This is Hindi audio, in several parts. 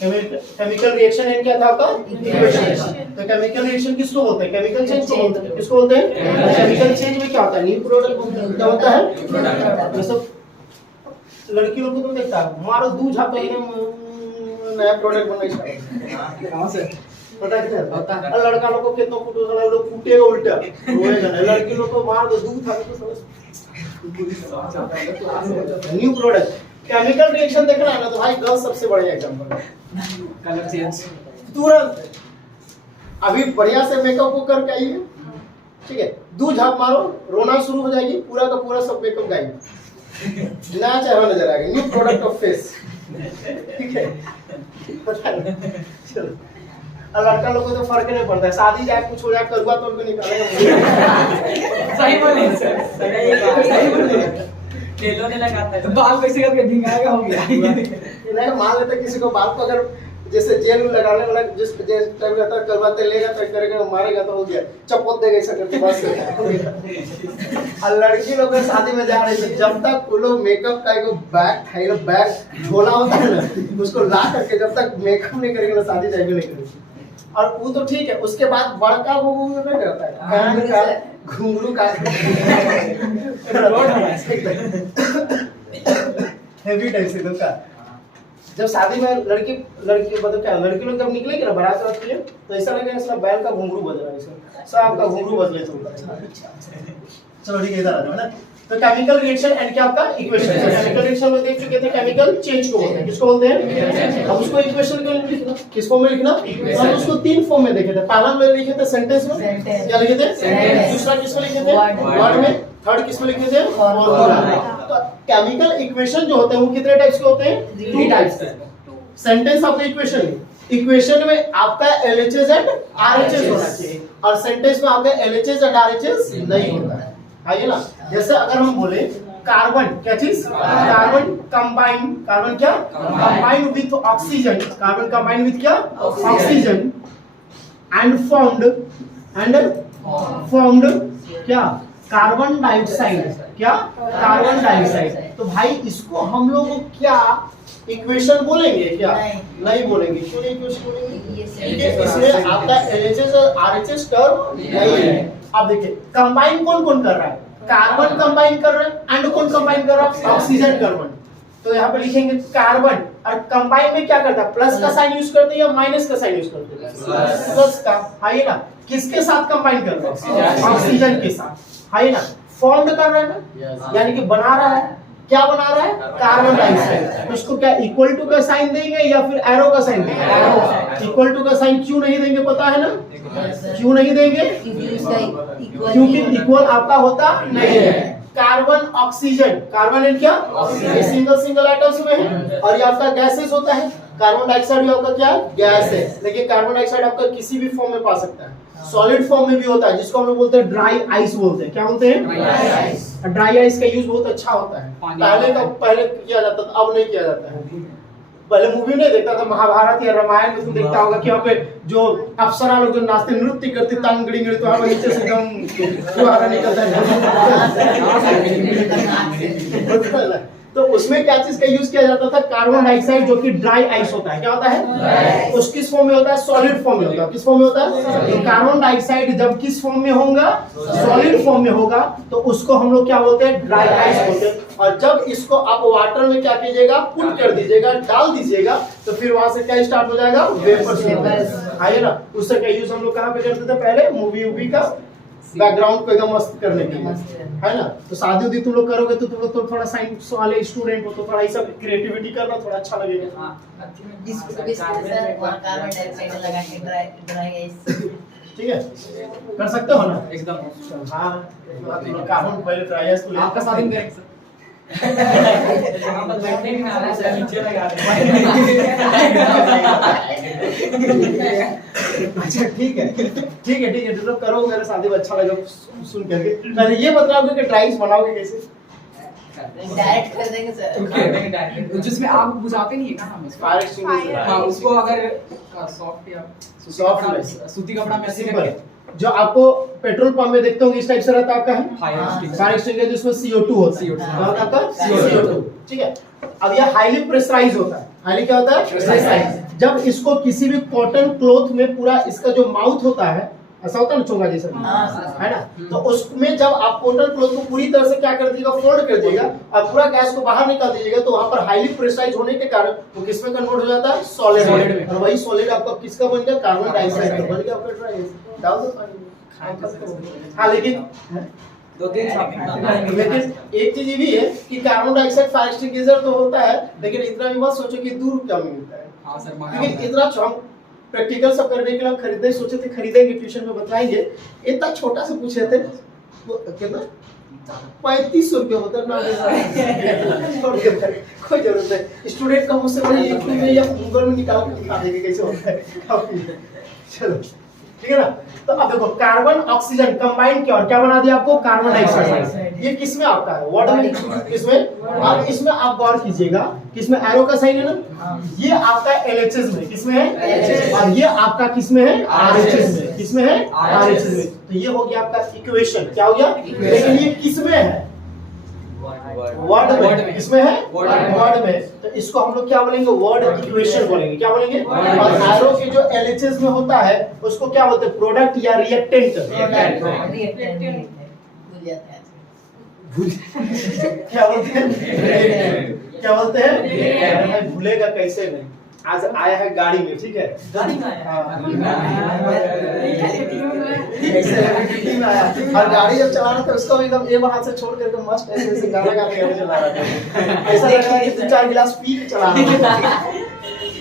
केमिकल रिएक्शन एंड क्या था आपका इक्वेशन। तो केमिकल रिएक्शन किसको बोलते हैं, केमिकल चेंज को बोलते हैं। किसको बोलते हैं, केमिकल चेंज में क्या होता है, न्यू प्रोडक्ट क्या होता है। ये सब लड़की लोग को तो देखता है, मारो दूध झापा एकदम नया प्रोडक्ट बनना चाहिए। कहां से पता है, पता है। और लड़का लोग को कितना फुटो साला लोग फूटेगा उल्टा रोएगा ना, लड़की लोग को मार दो दूध खा के तो न्यू प्रोडक्ट। केमिकल रिएक्शन देखना है ना तो भाई गर्ल्स सबसे बढ़िया एग्जांपल है। कलर चेंज तुरंत अभी बढ़िया से मेकअप को करके आइए, ठीक है, दूध झाप मारो रोना शुरू हो जाएगी, पूरा का पूरा सब मेकअप गायब, नया चेहरा नजर आएगा, न्यू प्रोडक्ट ऑफ फेस, ठीक है। पता है चलो, और लड़का लोग को तो फर्क नहीं पड़ता है, शादी जाए कुछ हो जाए करुआ तो उनको निकालेगा। सही बोले सर, सही बोले। तेलों ने लगाता है बाल कैसे करके भिंगाएगा हो गया। नहीं मान लेते किसी को बाल को अगर जैसे जेल में लगाने वाला जिस टाइम रहता है करवाते लेगा तो करेगा मारेगा तो हो गया, चपोत देगा ऐसा करके बस। और लड़की लोग शादी में जा रही है, जब तक वो लोग मेकअप का एक बैग झोला होता है ना, उसको ला करके जब तक मेकअप नहीं करेंगे ना शादी जाएगी नहीं करेगी। और वो तो ठीक है, उसके बाद बड़का वो नहीं करता है, कान का घुंघरू का हेवी टाइप से का। जब शादी में लड़की मतलब क्या लड़की लोग जब निकलेगी ना बारात रखती है तो ऐसा लगेगा इसका बैल का घुंघरू बज रहा है, इसका सब आपका घुंघरू बज ले तो। चलो ठीक है, इधर आ जाओ ना। तो केमिकल रिएक्शन एंड क्या आपका इक्वेशन। केमिकल रिएक्शन में देख चुके थे, केमिकल चेंज को बोलते हैं, किसको बोलते हैं। अब उसको इक्वेशन में लिखना, किस फॉर्म में लिखना, हम उसको तीन फॉर्म में देखे थे। पहला हम लिखे थे सेंटेंस में, क्या लिखे थे, दूसरा किसमें लिखे थे वर्ड में, थर्ड किसमें लिखे थे फॉर्मूला। तो केमिकल इक्वेशन जो होते हैं वो कितने टाइप्स के होते हैं, 2 टाइप्स के। सेंटेंस आपका इक्वेशन में आपका LHS एंड RHS होना चाहिए, और सेंटेंस में आपका LHS एंड RHS नहीं होता है। आइए ना, जैसे अगर हम बोले कार्बन, क्या चीज, कार्बन कार्बन क्या combine with oxygen, carbon combine with क्या ऑक्सीजन एंड फॉर्म्ड क्या कार्बन डाइऑक्साइड, क्या कार्बन डाइऑक्साइड। तो भाई इसको हम लोग क्या इक्वेशन बोलेंगे क्या, नहीं बोलेंगे। क्यों नहीं इक्वेशन बोलेंगे, इसमें आपका LHS और RHS टर्म नहीं है। अब देखिए कंबाइन कौन कौन कर रहा है, कार्बन कंबाइन कर रहा है एंड कौन कंबाइन कर रहा है, ऑक्सीजन कार्बन। तो यहाँ पे लिखेंगे कार्बन, और कंबाइन में क्या करता है, प्लस का साइन यूज करते हैं या माइनस का साइन यूज करते हैं, प्लस का। है ना, किसके साथ कंबाइन कर रहा है, ऑक्सीजन के साथ। है ना, फॉर्म्ड कर रहा है ना, यानी कि बना रहा है, क्या बना रहा है, कार्बन डाइऑक्साइड। तो इसको क्या इक्वल टू का साइन देंगे या फिर एरो का साइन देंगे। इक्वल टू का साइन क्यों नहीं देंगे पता है ना, क्यों नहीं देंगे, क्योंकि इक्वल आपका होता नहीं है। कार्बन ऑक्सीजन, कार्बन एंड क्या सिंगल एटम्स में है, और ये आपका गैसेस होता है। कार्बन डाइऑक्साइड भी आपका क्या गैस है, लेकिन कार्बन डाइऑक्साइड आपका किसी भी फॉर्म में पा सकता है, सॉलिड फॉर्म में भी होता है, जिसको हम लोग बोलते हैं ड्राई आइस बोलते हैं। क्या बोलते हैं, ड्राई आइस का यूज बहुत अच्छा होता है। पहले किया जाता था, अब नहीं किया जाता है। पहले मूवी नहीं देखता था, महाभारत या रामायण में तुम देखता होगा कि वहाँ पे जो अप्सरा लोग जो नाचते नृत्य करते तांगड़ी गिड़ी, तो वहाँ नीचे से एकदम फुहारा निकलता है। तो उसमें क्या चीज का यूज किया जाता था, कार्बन डाइऑक्साइड, जो कि ड्राई आइस होता है। क्या होता है, उस किस फॉर्म में होता है, सॉलिड फॉर्म में होता है। किस फॉर्म में होता है, तो कार्बन डाइऑक्साइड जब किस फॉर्म में होगा, सॉलिड फॉर्म में होगा, तो उसको हम लोग क्या बोलते हैं, ड्राई आइस बोलते हैं। और जब इसको आप वाटर में क्या कीजिएगा, पुट कर दीजिएगा, डाल दीजिएगा, तो फिर वहां से क्या स्टार्ट हो जाएगा, वेपर्स। आइए ना, उससे का यूज हम लोग कहाँ पे करते थे पहले, मूवी का बैकग्राउंड को एकदम मस्त करने के लिए, है ना। तो शादी उदी तुम लोग करोगे तो तुम लोग तो थोड़ा साइंस वाले स्टूडेंट हो, तो थोड़ा ऐसा क्रिएटिविटी करना थोड़ा अच्छा लगेगा। ठीक है, कर सकते हो ना एकदम। हाँ, कार्बन पहले ट्राई है, तो आपका शादी करेंगे सर। बैठने भी ना आ रहा है, नीचे लगा अच्छा ठीक है तो करो, मेरे शादी में अच्छा लगा सुन करके। पहले ये बताओगे कि ट्राइस बनाओगे कैसे, डायरेक्ट कर देंगे सर, जिसमें आग बुझाते नहीं है ना हम फायर एक्सटिंग्विशर। हाँ, उसको अगर सॉफ्ट सूती कपड़ा में ऐसे करके, जो आपको पेट्रोल पंप में देखते होंगे इस टाइप से रहता है आपका, है फायर फायर एक्सटिंग्विशर, जिसमें CO2 होता है। आपका CO2 ठीक है। अब ये हाईली प्रेशराइज होता है, हाईली क्या होता है, प्रेशराइज। जब इसको किसी भी कॉटन क्लॉथ में पूरा इसका जो माउथ होता है ऐसा होता है ना, चोंगा जैसा, है ना, तो उसमें जब आप कॉटन क्लॉथ को पूरी तरह से क्या कर दीजिएगा, फोल्ड कर दीजिएगा और पूरा गैस को बाहर निकाल दीजिएगा, तो वहां पर हाईली प्रेशराइज होने के कारण वो किसमें कन्वर्ट हो जाता है, सॉलिड में। और वही सॉलिड आपका किसका बन गया, कार्बन डाइऑक्साइड का बन गया आपका ड्राई गैस। डाल दो पानी में। हाँ लेकिन लेकिन एक चीज ये भी है कि कार्बन डाइऑक्साइड फायर एक्सटिंग्विशर तो होता है, लेकिन इतना भी मत सोचो कि दूर क्या मिलता है। हाँ सर, क्योंकि इतना हम प्रैक्टिकल सब करने के लिए हम खरीदने सोचे थे, खरीदेंगे ट्यूशन में बताएंगे, इतना छोटा से पूछे थे कितना 3500 रुपये होता है ना, कोई जरूरत नहीं। स्टूडेंट का मुझसे बड़ी यूट्यूब में या गूगल में निकाल के दिखा देंगे कैसे होता है। चलो ठीक है ना। तो अब देखो कार्बन ऑक्सीजन कंबाइन किया और क्या बना दिया आपको, कार्बन डाइऑक्साइड। ये किसमें आपका है, वर्ड में, किसमें, और इसमें आप गौर कीजिएगा किसमें एरो का साइन है ना, ये आपका एलएचएस में, किसमें है, और ये आपका किसमें है, आरएचएस में, किसमें है, आरएचएस में। तो ये हो गया आपका इक्वेशन, क्या हो गया, लेकिन ये किसमें है, वर्ड में, किसमें है, वर्ड में। तो इसको हम लोग क्या बोलेंगे, वर्ड इक्वेशन बोलेंगे, क्या बोलेंगे। और एरो के जो एलएचएस में होता है उसको क्या बोलते हैं, प्रोडक्ट या रिएक्टेंट। क्या बोलते हैं, क्या बोलते हैं, भूलेगा कैसे नहीं। आज आया है गाड़ी में, ठीक है, गाड़ी में आया, और गाड़ी जब चला रहा था उसको एकदम एक हाथ से छोड़ करके मस्त ऐसे ऐसे गाना गाते हुए चला रहा था, ऐसा लग रहा है कि 2-4 गिलास पी के चला रहा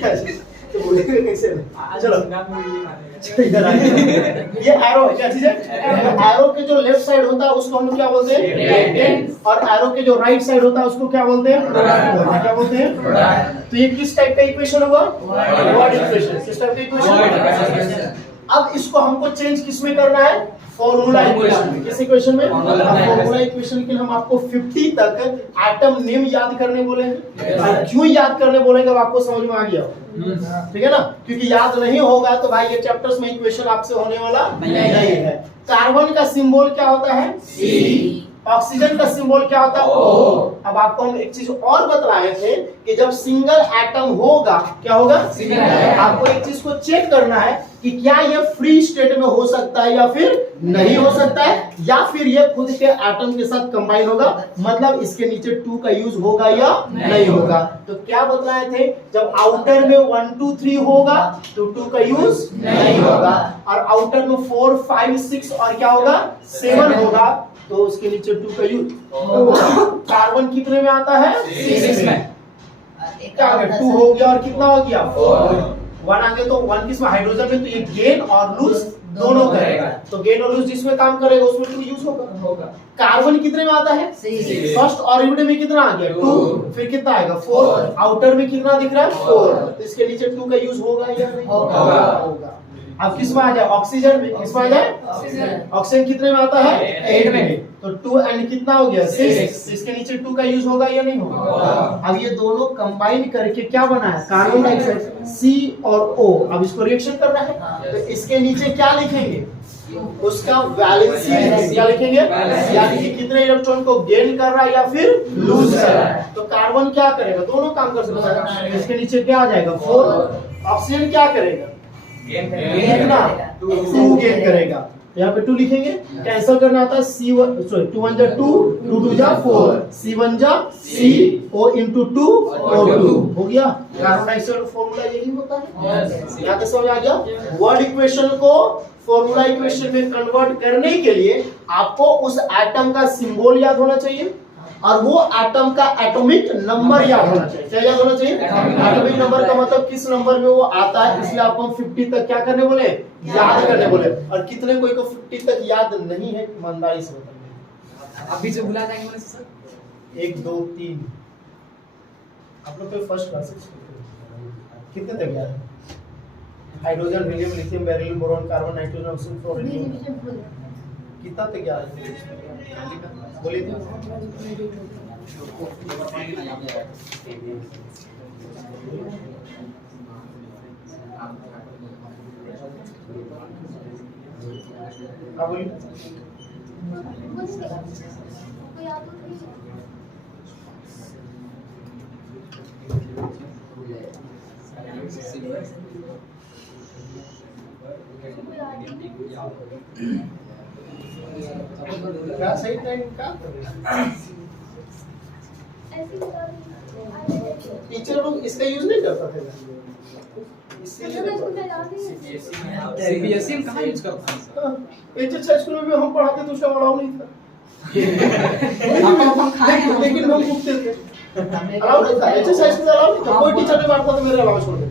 था। तो बोलेंगे कैसे, चलो इधर आइए। ये एरो क्या चीज है, एरो के जो लेफ्ट साइड होता है उसको हम लोग क्या बोलते हैं, रिएक्टेंट, और एरो के जो राइट साइड होता है उसको क्या बोलते हैं, प्रोडक्ट। क्या बोलते हैं। तो ये किस टाइप का इक्वेशन होगा, वर्ड इक्वेशन। किस टाइप का इक्वेशन। अब इसको हमको चेंज किसमें करना है, फॉर्मूला इक्वेशन में। किस इक्वेशन में, फॉर्मूला इक्वेशन के लिए हम आपको 50 तक एटम नेम याद करने बोलेंगे। क्यों याद करने बोलेंगे अब आपको समझ में आ गया, ठीक है ना, क्योंकि याद नहीं होगा तो भाई ये चैप्टर्स में इक्वेशन आपसे होने वाला नहीं है। कार्बन का सिंबल क्या होता है, C, ऑक्सीजन का सिंबल क्या होता है, O। अब आपको हम एक चीज और बतलाए थे कि जब सिंगल एटम होगा क्या होगा, आपको एक चीज को चेक करना है कि क्या ये फ्री स्टेट में हो सकता है या फिर नहीं हो सकता है, या फिर ये खुद के एटम के साथ कंबाइन होगा, मतलब इसके नीचे 2 का यूज होगा या नहीं होगा। तो क्या बतलाए थे, जब आउटर में 1 2 3 होगा तो 2 का यूज नहीं होगा, और आउटर में 4 5 6 और क्या होगा 7 होगा तो उसके नीचे 2 का यूज। कार्बन कितने में आता है, 6 में। क्या हो गया, 2 हो गया और कितना हो गया 1 आ गया। तो 1 किसमें, हाइड्रोजन में, तो ये गेन और लूज दोनों करेगा। तो गेन और लूज जिसमें काम करेगा उसमें 2 यूज होगा। कार्बन कितने में आता है, फर्स्ट ऑर्बिट में कितना आ गया 2, फिर कितना आएगा 4, आउटर में कितना दिख रहा है 4, तो इसके नीचे 2 का यूज होगा या नहीं होगा। अब किसमें आ जाए, ऑक्सीजन में, किसमें आ जाए, ऑक्सीजन कितने में आता है 8 में, तो 2 एंड कितना हो गया 6, इसके नीचे 2 का यूज होगा या नहीं होगा। अब ये दोनों कंबाइन करके क्या बना है, कार्बन डाइऑक्साइड, C और O। अब इसको रिएक्शन करना है तो इसके नीचे क्या लिखेंगे, उसका वैलेंसी क्या लिखेंगे, यानी कि कितने इलेक्ट्रॉन को गेन कर रहा है या फिर लूज कर रहा है। तो कार्बन क्या करेगा, दोनों काम कर सकता है, इसके नीचे क्या आ जाएगा 4, ऑक्सीजन क्या करेगा, कितना 2 गेन करेगा, यहाँ पे 2 लिखेंगे, कैंसिल करना आता है, C1 सॉरी 2 1 जा 2, 2 2 जा 4, C1 जा C, O into 2 O2 हो गया। कार्बन डाइऑक्साइड का फॉर्मूला यही होता है, यहाँ तक समझ आ गया। वर्ड इक्वेशन को फॉर्मूला इक्वेशन में कन्वर्ट करने के लिए आपको उस एटम का सिंबल याद होना चाहिए और वो एटम का एटॉमिक नंबर याद होना चाहिए। क्या याद होना चाहिए, एटॉमिक नंबर का मतलब किस नंबर में वो आता है, इसलिए आपको हम 50 तक क्या करने बोले, याद करने बोले। और कितने कोई को 50 तक याद नहीं है, ईमानदारी से बताइए। अभी जो बुला जाएंगे सर 1 2 3 आप लोग को फर्स्ट क्लास कितने तक याद है, hydrogen helium lithium beryllium boron carbon nitrogen oxygen fluorine कितना तक याद है, बोलिए। हाँ बोलिए। क्या सही टाइम का टीचर लोग इसका यूज नहीं करता था सीबीएसई में कहाँ यूज करता है? एचएस स्कूल में भी हम पढ़ाते तो उसका अलाउ नहीं था लेकिन हम पूछते थे अलाउ नहीं था एचएस स्कूल अलाउ नहीं था कोई टीचर ने मारता तो मेरे अलाउ छोड़ दे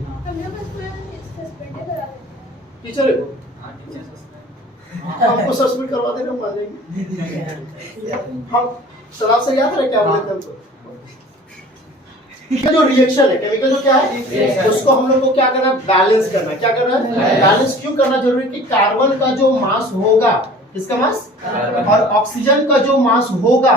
टीचर को हमको सस्पेंड करवा देना हम आ जाएंगे हम सलाह से याद रहे क्या बोले थे हमको जो रिएक्शन है केमिकल जो क्या है उसको हम लोग को क्या करना है बैलेंस करना है क्या करना है बैलेंस क्यों करना जरूरी है कि कार्बन का जो मास होगा इसका मास और ऑक्सीजन का जो मास होगा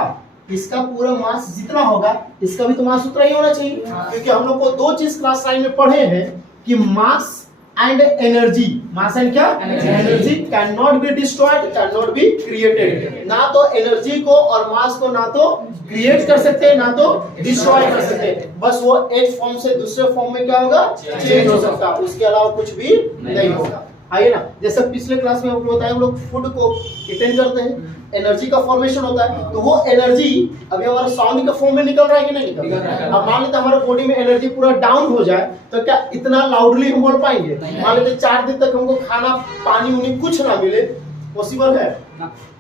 इसका पूरा मास जितना होगा इसका भी तो मास उतना ही होना चाहिए क्योंकि हम लोग को दो चीज क्लास 9 में पढ़े हैं कि mass and energy mass and क्या energy can not be destroyed can not be created ना तो एनर्जी को और मास को ना तो क्रिएट कर सकते हैं ना तो डिस्ट्रॉय कर सकते हैं बस वो एक फॉर्म से दूसरे फॉर्म में क्या होगा चेंज हो सकता है उसके अलावा कुछ भी नहीं होगा आइए ना जैसे पिछले क्लास में आपको बताया हम लोग फूड को इटेन करते हैं एनर्जी का फॉर्मेशन होता है तो वो एनर्जी अभी हमारा साउंड के फॉर्म में निकल रहा है कि नहीं निकल रहा है अब मान लेते हमारे बॉडी में एनर्जी पूरा डाउन हो जाए तो क्या इतना लाउडली हम बोल पाएंगे मान लेते 4 दिन तक हमको खाना पानी उनी कुछ ना मिले पॉसिबल है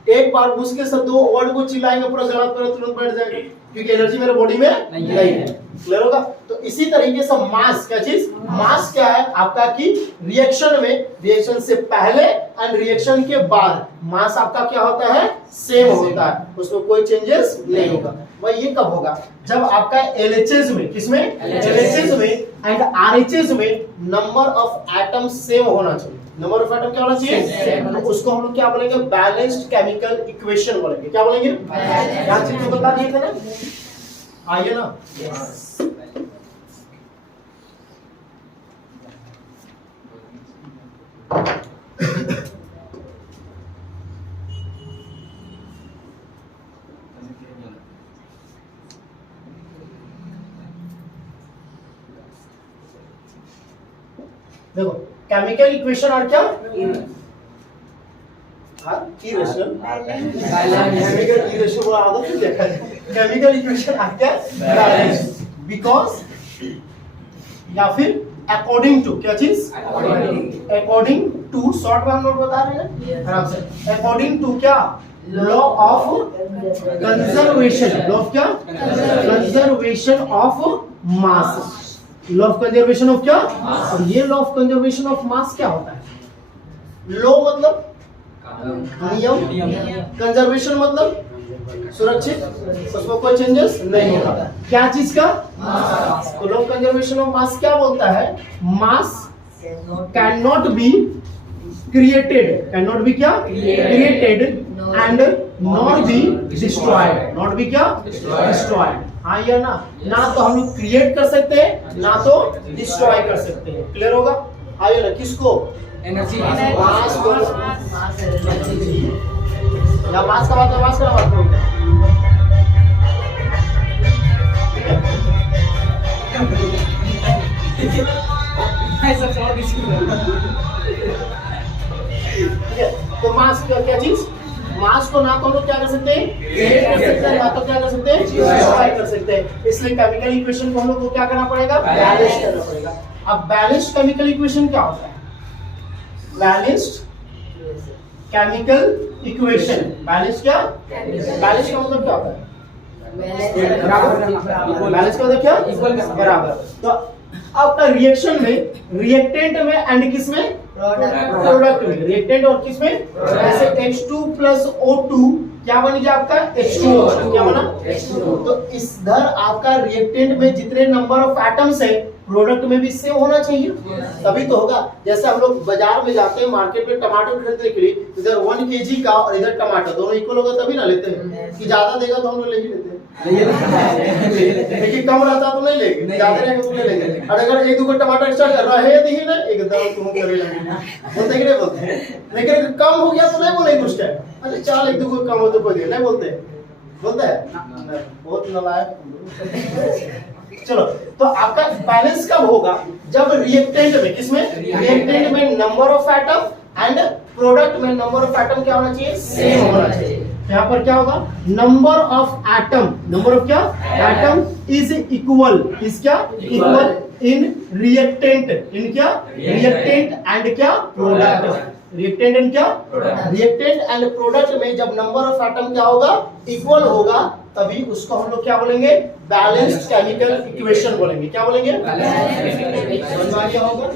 एक बार मुश्किल से 2 वर्ड को चिल्लाएंगे पूरा गला पूरा तुरंत बैठ जाएगा क्योंकि एनर्जी मेरे बॉडी में नहीं है क्लियर होगा तो इसी तरीके से मास क्या चीज मास क्या है आपका कि रिएक्शन से पहले एंड रिएक्शन के बाद मास आपका क्या होता है सेम होता है उसमें कोई चेंजेस नहीं होगा वह ये कब होगा जब आपका LHS में किसमें LHS में एंड RHS में नंबर ऑफ एटम सेम होना चाहिए नंबर ऑफ एटम क्या होना चाहिए तो उसको हम लोग क्या बोलेंगे बैलेंस्ड केमिकल इक्वेशन बोलेंगे क्या बोलेंगे क्या चीज को बता दिए थे ना आइए ना देखो केमिकल इक्वेशन और क्या केमिकल इक्वेशन आ क्या बैलेंस बिकॉज या फिर अकॉर्डिंग टू क्या चीज अकॉर्डिंग टू शॉर्ट में हम लोग बता रहे हैं आराम से अकॉर्डिंग टू क्या law of conservation law of क्या conservation of mass law of conservation of क्या और ये law of conservation of mass क्या होता है लॉ मतलब नियम कंजर्वेशन मतलब सुरक्षित उसमें कोई चेंजेस नहीं होगा क्या चीज का तो law of conservation of mass क्या बोलता है mass can not be created can not be क्या created and not be destroyed not be क्या डिस्ट्रॉयड हाँ या ना तो हम लोग क्रिएट कर सकते हैं ना तो डिस्ट्रॉय कर सकते हैं क्लियर होगा आइए ना किसको एनर्जी मास को या मास का मतलब मास का मतलब ऐसा छोड़ दीजिए ठीक है तो मास क्या चीज मास को ना तो हम लोग क्या कर सकते हैं क्रिएट कर सकते हैं ना तो क्या कर सकते हैं डिस्ट्रॉय कर सकते हैं इसलिए केमिकल इक्वेशन को हम लोग को क्या करना पड़ेगा बैलेंस करना पड़ेगा अब बैलेंस्ड केमिकल इक्वेशन क्या होता है बैलेंस्ड केमिकल इक्वेशन बैलेंस क्या बैलेंस का मतलब क्या होता है बराबर बैलेंस का मतलब क्या बराबर तो आपका रिएक्शन में रिएक्टेंट में एंड किस में प्रोडक्ट में रिएक्टेंट और किस में जैसे H2 plus O2 क्या बन गया आपका H2O क्या बना H2O तो इधर आपका रिएक्टेंट में जितने नंबर ऑफ एटम्स है प्रोडक्ट में भी सेम होना चाहिए तभी तो होगा जैसे हम लोग बाजार में जाते हैं मार्केट में टमाटर खरीदने के लिए इधर 1 kg का और इधर टमाटर दोनों इक्वल होगा तभी ना लेते हैं कि ज्यादा देगा तो हम लोग ले ही लेते हैं लेकिन कम रहता तो नहीं लेंगे ज्यादा रहेगा तो ले लेंगे और अगर 1-2 टमाटर एक्स्ट्रा कर रहा है नहीं ना एकदम तुम करे बोलते कि नहीं बोलते लेकिन अगर कम हो गया तो नहीं बोलेंगे कुछ टाइम अरे चल 1-2 कम हो तो कोई नहीं बोलते बोलते हैं बहुत नालायक चलो तो आपका बैलेंस कब होगा? जब रिएक्टेंट में, किसमें? रिएक्टेंट में number of atom and product में नंबर ऑफ एटम क्या होना चाहिए? सेम होना चाहिए। यहाँ पर क्या होगा? Number of atom, number of क्या? एटम इज इक्वल, इज क्या? इक्वल इन रिएक्टेंट, इन क्या? रिएक्टेंट एंड क्या? प्रोडक्ट। रिएक्टेंट एंड क्या? रिएक्टेंट एंड प्रोडक्ट में जब नंबर ऑफ एटम क्या होगा? इक्वल होगा, तभी उसको हम लोग क्या बोलेंगे? बैलेंस्ड केमिकल इक्वेशन बोलेंगे। क्या बोलेंगे? समझ में आ गया होगा?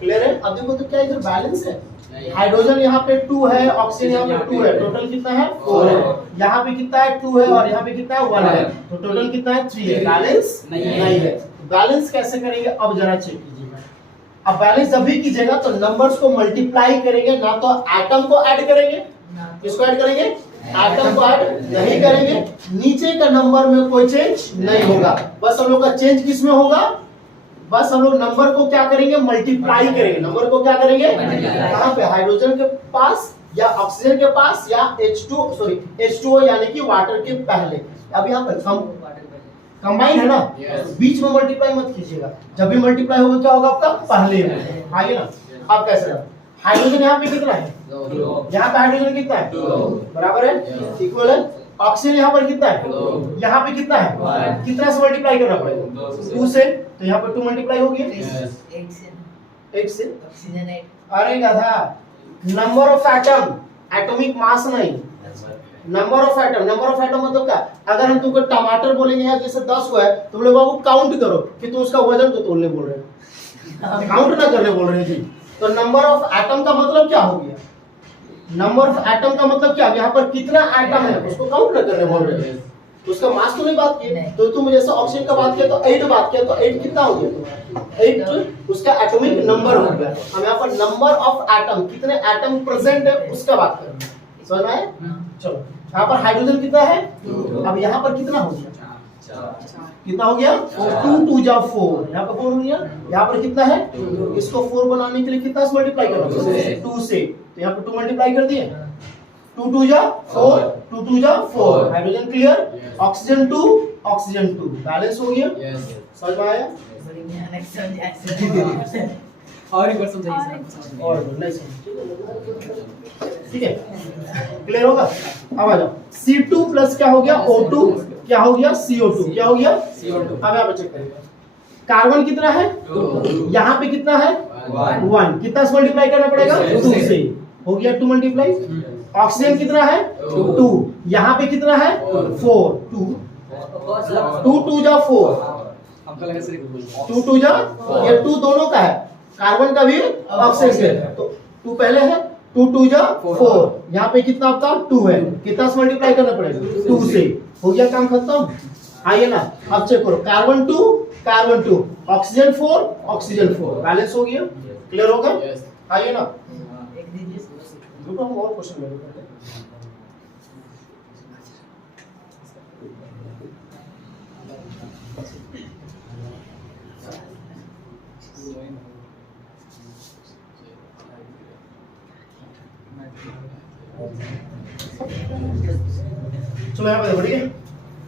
क्लियर है? अब देखो तो क्या इधर बैलेंस है। हाइड्रोजन यहाँ पे 2 है, ऑक्सीजन यहाँ पे 2 है, टोटल कितना है? 4 है। यहाँ पे कितना है? 2 है और यहाँ पे कितना है? 1 है, तो टोटल कितना है? 3 है। बैलेंस नहीं है। बैलेंस कैसे करेंगे? अब जरा चेक कीजिएगा। अब बैलेंस जब भी कीजिएगा तो नंबर्स को मल्टीप्लाई करेंगे, ना तो एटम को ऐड करेंगे। किसको ऐड करेंगे? एटम को ऐड नहीं करेंगे। नीचे का नंबर में कोई चेंज नहीं होगा, बस हम लोग का चेंज किस में होगा? बस हम लोग नंबर को क्या करेंगे? मल्टीप्लाई करेंगे। नंबर को क्या करेंगे? कहाँ पे? हाइड्रोजन के पास या ऑक्सीजन के पास या H2O यानी कि वाटर के पहले। अब यहाँ पर कंबाइन है ना, बीच में मल्टीप्लाई मत कीजिएगा। जब भी मल्टीप्लाई होगा क्या होगा? आपका पहले में आगे ना। अब कैसे? हाइड्रोजन यहाँ पे कितना है? यहाँ पे हाइड्रोजन कितना है? बराबर है, इक्वल है। ऑक्सीजन यहाँ पर कितना है? यहाँ पे कितना है? कितना से मल्टीप्लाई करना पड़ेगा? 2 से, तो यहाँ पर 2 मल्टीप्लाई हो गया 8 से। अरे गधा, number of atom, atomic mass नहीं, number of atom. Number of atom मतलब क्या? अगर हम तुमको टमाटर बोलेंगे यहाँ जैसे 10 हुआ है, तुम लोग बाबू काउंट करो कि तुम उसका वजन तो तोलने बोल रहे हो, काउंट ना करने बोल रहे हैं जी। तो नंबर ऑफ एटम का मतलब क्या हो गया? नंबर ऑफ एटम का मतलब क्या? यहाँ पर कितना एटम है उसको काउंट ना करने बोल रहे हैं। तो उसका मास तो नहीं बात की, तो तुम जैसे ऑक्सीजन का बात किया तो 8 बात किया, तो 8 कितना हो गया? 8 उसका एटॉमिक नंबर हो गया। हम यहाँ पर नंबर ऑफ एटम, कितने एटम प्रेजेंट है उसका बात करेंगे। समझ में आया? चलो, यहाँ पर हाइड्रोजन कितना है? अब यहाँ पर कितना हो गया? कितना हो गया? 2 2 जा 4, यहाँ पर 4 हो गया। यहाँ पर कितना है? इसको 4 बनाने के लिए कितना से मल्टीप्लाई करना? 2 से, तो यहाँ पर 2 मल्टीप्लाई कर दिए। 2 2 जा 4, 2 2 जा 4। Hydrogen clear. Oxygen 2, oxygen 2, balance हो गया। समझ में आया? और एक बार समझाइए। और नहीं ठीक है, क्लियर होगा? अब आ जाओ, C2 प्लस क्या हो गया? O2 क्या हो गया? CO2 क्या हो गया? CO2। अब यहाँ पे चेक करेंगे, कार्बन कितना है? 2। यहाँ पे कितना है? 1। कितना से मल्टीप्लाई करना पड़ेगा? 2 से, हो गया 2 मल्टीप्लाई। ऑक्सीजन कितना है? 2। यहाँ पे कितना है? 4। 2 2 जा 4, 2 2 जा, ये 2 दोनों का है, कार्बन का भी ऑक्सीजन से, तो 2 पहले है। 2 2 जा 4, यहाँ पे कितना आपका? 2 है, कितना से मल्टीप्लाई करना पड़ेगा? 2 से, हो गया काम खत्म। आइए ना, अब चेक करो, कार्बन 2, ऑक्सीजन 4, ऑक्सीजन 4, बैलेंस हो गया। क्लियर होगा? आइए ना, रुको हम और क्वेश्चन ले लेते हैं। चलो यहाँ पे देखो, ठीक है,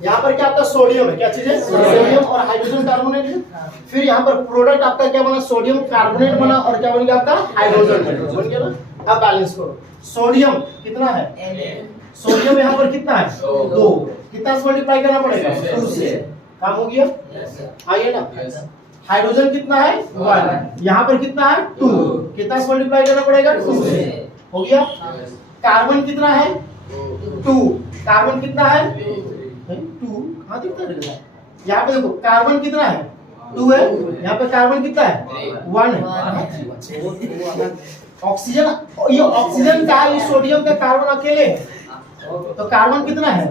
यहाँ पर क्या आपका सोडियम है, क्या चीज है? सोडियम और हाइड्रोजन कार्बोनेट है। फिर यहाँ पर प्रोडक्ट आपका क्या बना? सोडियम कार्बोनेट बना, और क्या बन गया आपका? हाइड्रोजन बन गया ना। अब बैलेंस करो, सोडियम कितना है? सोडियम यहाँ पर कितना है? 2, कितना से मल्टीप्लाई करना पड़ेगा? 2 से, काम हो गया। आइए ना, हाइड्रोजन कितना है? 1, यहाँ पर कितना है? 2, कितना से मल्टीप्लाई करना पड़ेगा? 2 से, हो गया। कार्बन कितना है? 2, कार्बन कितना है? 2 कहाँ दिखता है? यहाँ पे देखो, कार्बन कितना है? 2 है, यहाँ पे कार्बन कितना है? 1 है। ऑक्सीजन, ये ऑक्सीजन का, ये सोडियम का, कार्बन अकेले है, तो कार्बन कितना है?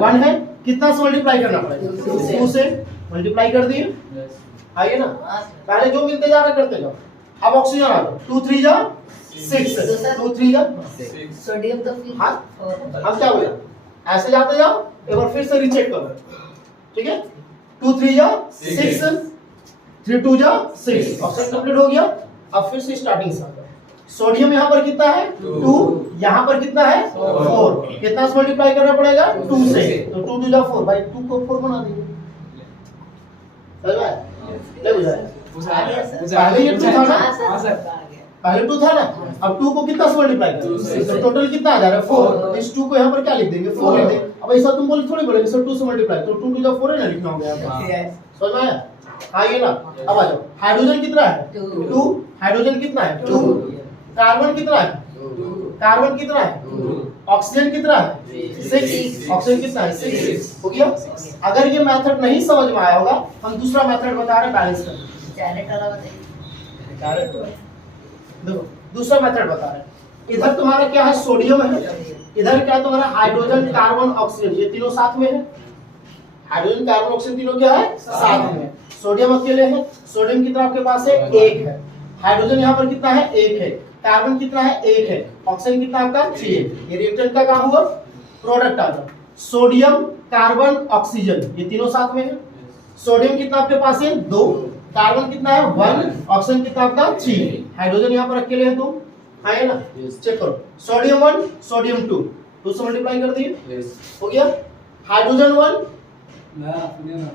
1 है, कितना से मल्टीप्लाई करना पड़ेगा? 2 से, मल्टीप्लाई कर दिए। आइए ना, पहले जो मिलते जा रहा करते जाओ। अब ऑक्सीजन आ जाओ, 2 3 जा 6, 2 3 जा, सोडियम तो हाँ, अब क्या हुआ? ऐसे जाते जाओ, एक बार फिर से रीचेक करो, ठीक है। 2 3 जा 6, 3 2 जा 6, ऑप्शन कंप्लीट हो गया। अब फिर से स्टार्टिंग से सोडियम यहाँ पर कितना है? 2, यहाँ पर कितना है? 4, कितना से मल्टीप्लाई करना पड़ेगा? 2 से, तो 2 2 जा 4, भाई 2 को 4 बना दीजिए। नहीं बुझाया पहले ये 2 था ना, हाँ सर पहले 2 था ना, अब 2 को कितना से मल्टीप्लाई करें, तो टोटल कितना आ जा रहा है 4। इस 2 को यहाँ पर क्या लिख देंगे 4 लिख देंगे। अब ऐसा तुम बोले थोड़ी बोलेंगे सर 2 से मल्टीप्लाई, तो 2 टू 4 है ना लिखना होगा यहाँ पर, समझ में आया? हाँ ये ना, अब आ जाओ, हाइड्रोजन कितना है 2, हाइड्रोजन कितना है 2, कार्बन कितना है, कार्बन कितना है, ऑक्सीजन कितना है 6, ऑक्सीजन कितना है 6, हो गया। अगर ये मेथड नहीं समझ में आया होगा, हम दूसरा मेथड बता रहे हैं बैलेंस करने। डायरेक्ट वाला बताइए। देखो दूसरा मेथड बता रहे हैं, इधर तुम्हारा क्या है सोडियम है, इधर क्या है तुम्हारा हाइड्रोजन कार्बन ऑक्सीजन, ये तीनों साथ में है, हाइड्रोजन कार्बन ऑक्सीजन तीनों क्या है साथ में। सोडियम अकेले है, सोडियम कितना आपके पास है 1 है, हाइड्रोजन यहाँ पर कितना है 1 है, कार्बन कितना है 1 है, ऑक्सीजन कितना आपका 3 है। ये रिएक्टेंट का काम हुआ, प्रोडक्ट आ जाओ, सोडियम कार्बन ऑक्सीजन ये तीनों साथ में है, सोडियम कितना आपके पास है 2, कार्बन कितना है 1, ऑक्सीजन कितना आपका 3, हाइड्रोजन यहाँ पर अकेले है 2, है ना, चेक करो, सोडियम 1 सोडियम 2 से मल्टीप्लाई कर दिए, हो गया। हाइड्रोजन 1 ना सुनिए ना,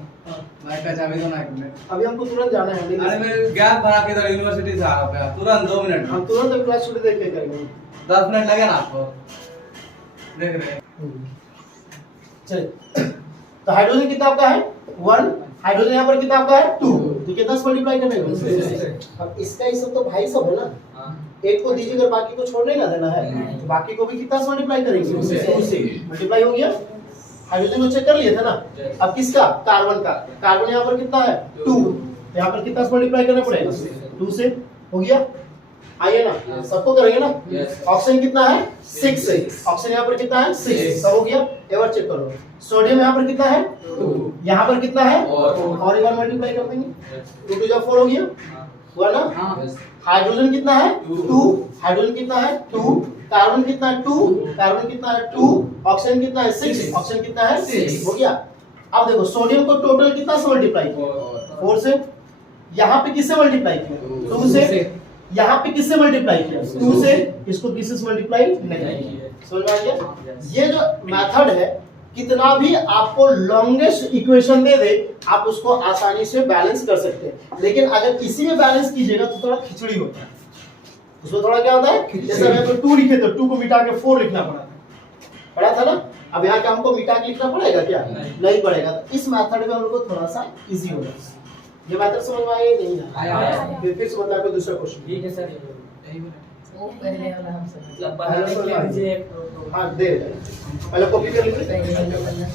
लाइट का चाबी दो ना एक मिनट। अभी हमको तुरंत जाना है, अरे मैं गैप भरा के इधर यूनिवर्सिटी से आ रहा था, तुरंत 2 मिनट में। हम तुरंत क्लास छुट्टी देके करेंगे, 10 मिनट लगे ना आपको, देख रहे हैं। चलिए तो हाइड्रोजन कितना आपका है 1, हाइड्रोजन यहाँ पर कितना आपका है 2, तो कितना से मल्टीप्लाई करना। अब इसका ही सब तो भाई सब है ना, एक को दीजिए अगर बाकी को छोड़ने ना देना है, तो बाकी को भी कितना से मल्टीप्लाई करेंगे 2 से, मल्टीप्लाई हो गया। हाइड्रोजन को चेक कर लिए थे ना, अब किसका कार्बन का, कार्बन यहाँ पर कितना है 2, यहाँ पर कितना से मल्टीप्लाई करना पड़ेगा 2 से, हो गया। आइए ना सबको करेंगे ना, ऑक्सीजन कितना है 6 है, ऑक्सीजन यहाँ पर कितना है 6, सब हो गया। एक बार चेक करो, सोडियम यहाँ पर कितना है 2, यहाँ पर कितना है और एक बार मल्टीप्लाई कर देंगे, 2 टू 4 हो गया, हुआ ना। हाइड्रोजन कितना है 2, हाइड्रोजन कितना है 2, कार्बन कितना है 2, कार्बन कितना है 2, ऑक्सीजन कितना है 6, ऑक्सीजन कितना है 6, हो गया। अब देखो सोडियम को टोटल कितना से मल्टीप्लाई किया 4 से, यहाँ पे किससे मल्टीप्लाई किया 2 से, यहाँ पे किससे मल्टीप्लाई किया 2 से, इसको किससे मल्टीप्लाई नहीं किया, समझ में आ गया। ये जो मेथड है, कितना भी आपको लॉन्गेस्ट इक्वेशन दे दे आप उसको आसानी से बैलेंस कर सकते हैं, लेकिन अगर इसी में बैलेंस कीजिएगा तो थोड़ा खिचड़ी होता है, उसमें थोड़ा क्या होता है, जैसे मैं 2 लिखे तो 2 को मिटा के 4 लिखना पड़ा था ना, अब यहाँ का हमको मिटा के लिखना पड़ेगा क्या, नहीं पड़ेगा। तो इस मेथड में हम लोग को थोड़ा सा इजी हो जाएगा। ये मेथड समझ में आया नहीं आया, फिर से बता दो दूसरा क्वेश्चन। ठीक है सर, यही वो पहले वाला हम समझ मतलब बना के लीजिए एक हाँ दे, पहले कॉपी कर लीजिए। पहले वाला